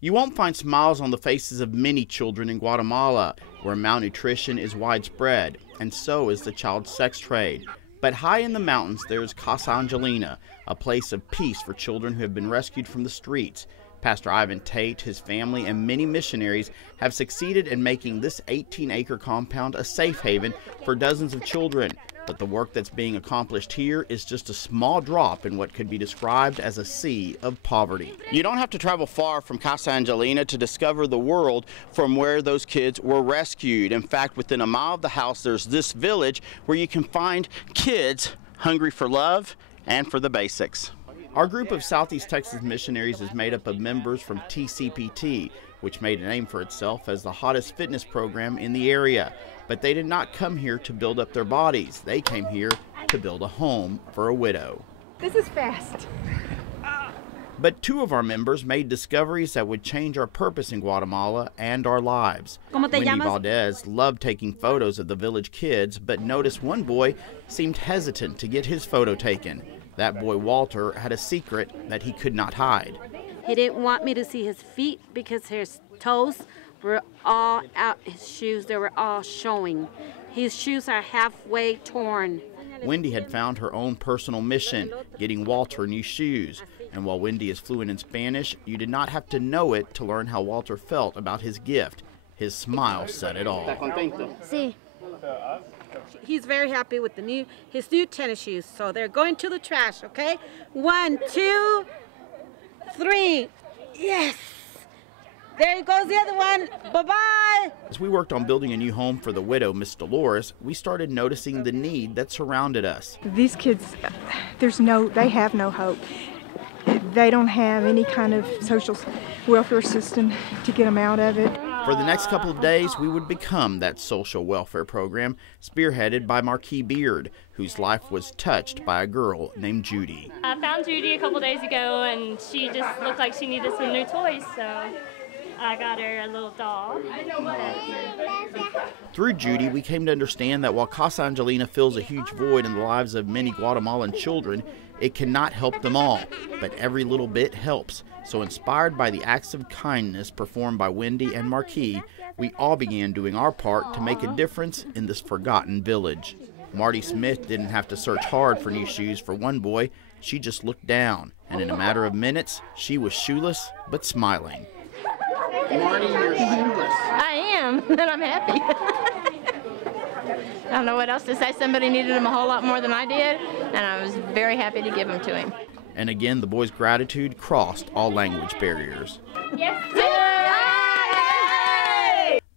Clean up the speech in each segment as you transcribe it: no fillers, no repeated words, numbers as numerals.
You won't find smiles on the faces of many children in Guatemala, where malnutrition is widespread, and so is the child sex trade. But high in the mountains, there is Casa Angelina, a place of peace for children who have been rescued from the streets. Pastor Ivan Tate, his family, and many missionaries have succeeded in making this 18-acre compound a safe haven for dozens of children. But the work that's being accomplished here is just a small drop in what could be described as a sea of poverty. You don't have to travel far from Casa Angelina to discover the world from where those kids were rescued. In fact, within a mile of the house, there's this village where you can find kids hungry for love and for the basics. Our group of Southeast Texas missionaries is made up of members from TCPT, which made a name for itself as the hottest fitness program in the area. But they did not come here to build up their bodies. They came here to build a home for a widow. This is fast. But two of our members made discoveries that would change our purpose in Guatemala and our lives. Wendy Valdez loved taking photos of the village kids, but noticed one boy seemed hesitant to get his photo taken. That boy, Walter, had a secret that he could not hide. He didn't want me to see his feet because his toes were all out, his shoes, they were all showing. His shoes are halfway torn. Wendy had found her own personal mission, getting Walter new shoes. And while Wendy is fluent in Spanish, you did not have to know it to learn how Walter felt about his gift. His smile said it all. Sí. He's very happy with his new tennis shoes, so they're going to the trash, okay? 1, 2, 3. Yes! There goes the other one. Bye-bye! As we worked on building a new home for the widow, Miss Dolores, we started noticing the need that surrounded us. These kids, they have no hope. They don't have any kind of social welfare system to get them out of it. For the next couple of days, we would become that social welfare program spearheaded by Marquis Beard, whose life was touched by a girl named Judy. I found Judy a couple days ago, and she just looked like she needed some new toys, so I got her a little doll. Through Judy, we came to understand that while Casa Angelina fills a huge void in the lives of many Guatemalan children, it cannot help them all, but every little bit helps. So inspired by the acts of kindness performed by Wendy and Marquis, we all began doing our part to make a difference in this forgotten village. Marty Smith didn't have to search hard for new shoes for one boy. She just looked down, and in a matter of minutes, she was shoeless but smiling. Marty, you're shoeless. I am, and I'm happy. I don't know what else to say. Somebody needed them a whole lot more than I did, and I was very happy to give them to him. And again, the boy's gratitude crossed all language barriers. Yes, sir!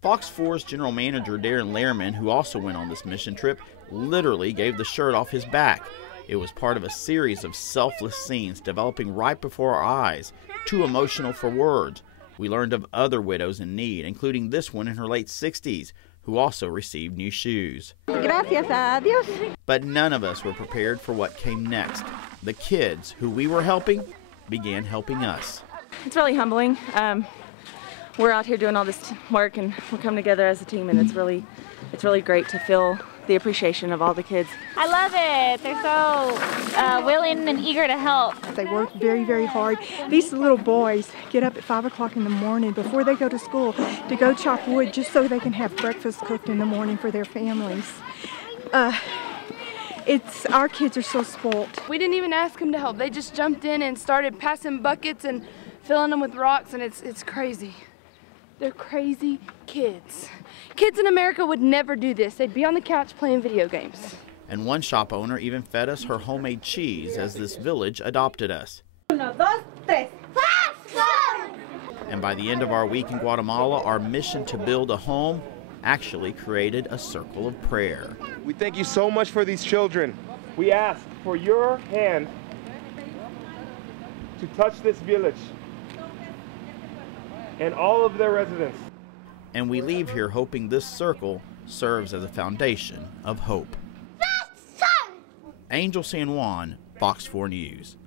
Fox 4's general manager, Darren Lehrman, who also went on this mission trip, literally gave the shirt off his back. It was part of a series of selfless scenes developing right before our eyes, too emotional for words. We learned of other widows in need, including this one in her late 60s, who also received new shoes. Gracias a Dios. But none of us were prepared for what came next. The kids who we were helping began helping us. It's really humbling. We're out here doing all this work, and we're coming together as a team, and it's really great to feel the appreciation of all the kids. I love it. They're so willing and eager to help. They work very, very hard. These little boys get up at 5 o'clock in the morning before they go to school to go chop wood just so they can have breakfast cooked in the morning for their families. Our kids are so spoiled. We didn't even ask them to help. They just jumped in and started passing buckets and filling them with rocks, and it's crazy. They're crazy kids. Kids in America would never do this. They'd be on the couch playing video games. And one shop owner even fed us her homemade cheese as this village adopted us. Uno, dos, tres. And by the end of our week in Guatemala, our mission to build a home actually created a circle of prayer. We thank you so much for these children. We ask for your hand to touch this village and all of their residents. And we leave here hoping this circle serves as a foundation of hope. Angel San Juan, Fox 4 News.